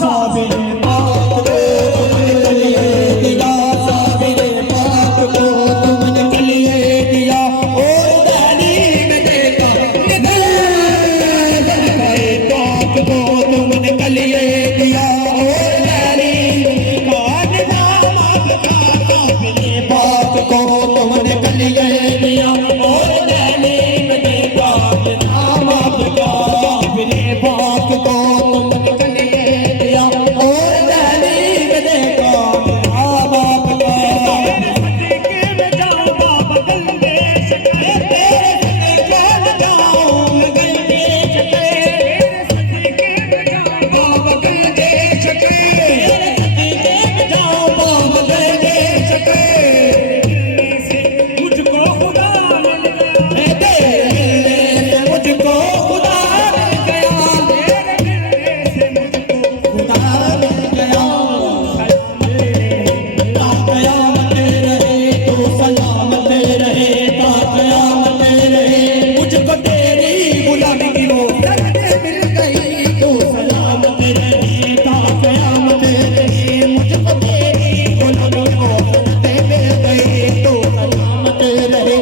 साबिर पाक को तुमने लिए दिया, साबिर पाक को तुमने लिए दिया। और तालीम देता पाक को तुमने लिए दिया। और तालीम पाक को तुमने लिए दिया। और तालीम देता पाक को तुमने लिए दिया। और तालीम देता बाप का सदके में जाऊं बाबा गंदे शके, तेरे सदके में जाऊं गंदे शके, सदके में जाऊं बाबा गंदे शके, सदके में जाऊं बाबा गंदे शके। मुझको खुदा मिल गया, तेरे मिलने से मुझको खुदा मिल गया, तेरे मिलने से मुझको खुदा मिल गया। कयामत रहे तो सलामत रहे, कयामत रहे मुझको तेरी गुलामी की वो दर्द मिल गई तो सलामत रहे, कयामत रहे मुझको तेरी गुलामी की वो दर्द मिल गई तो सलामत रहे,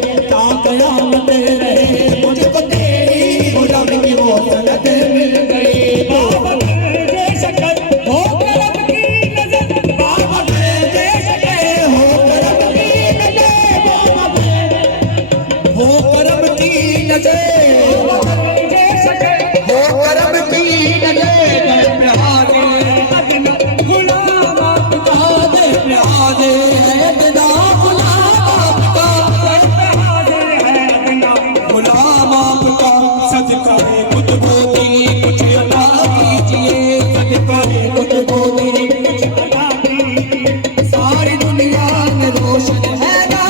कयामत रहे मुझको तेरी गुलामी की वो दर्द मिल गई। बाबा गंदे शक्ल हो करम की नजर, बाबा गंदे शक्ल हो करम की नजर, बाबा हो करम की नजर, बाबा गंदे शक्ल हो करम की नजर। प्यारे अदना गुलाम आपका, दे प्यारे अदना गुलाम आपका, प्यारे अदना गुलाम आपका। सदका है कुछ बोली कुछ अदा कीजिए, सदका है कुछ बोली कुछ अदा कीजिए। सारी दुनिया में रोशन है ना,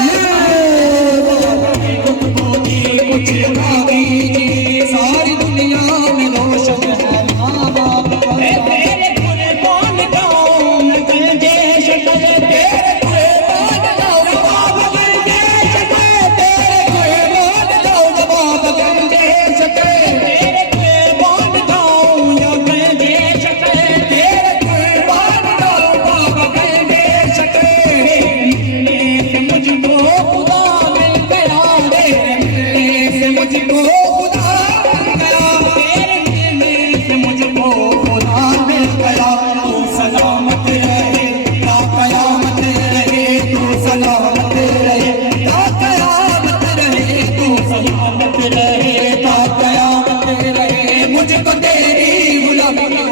कुछ बोली कुछ अदा कीजिए। सारी दुनिया में रोशन है ना बाप का। तेरे कुर्बान जाऊं मैं गंजे शक्ल, तेरे कुर्बान जाऊं बाबा गंजे शक्ल, तेरे कुर्बान जाऊं बाबा गंजे शक्ल, तेरे कुर्बान जाऊं या गंजे शक्ल, तेरे कुर्बान जाऊं बाबा गंजे शक्ल। मिलने से मुझको खुदा मिल गया, तेरे मिलने से मुझको खुदा मिल गया, तेरे मिलने से मुझको खुदा मिल गया। तू सलामत रहे ता कयामत रहे, तू सलामत रहे ता कयामत रहे, तू सलामत रहे ता कयामत रहे। मुझको तेरी गुलामी की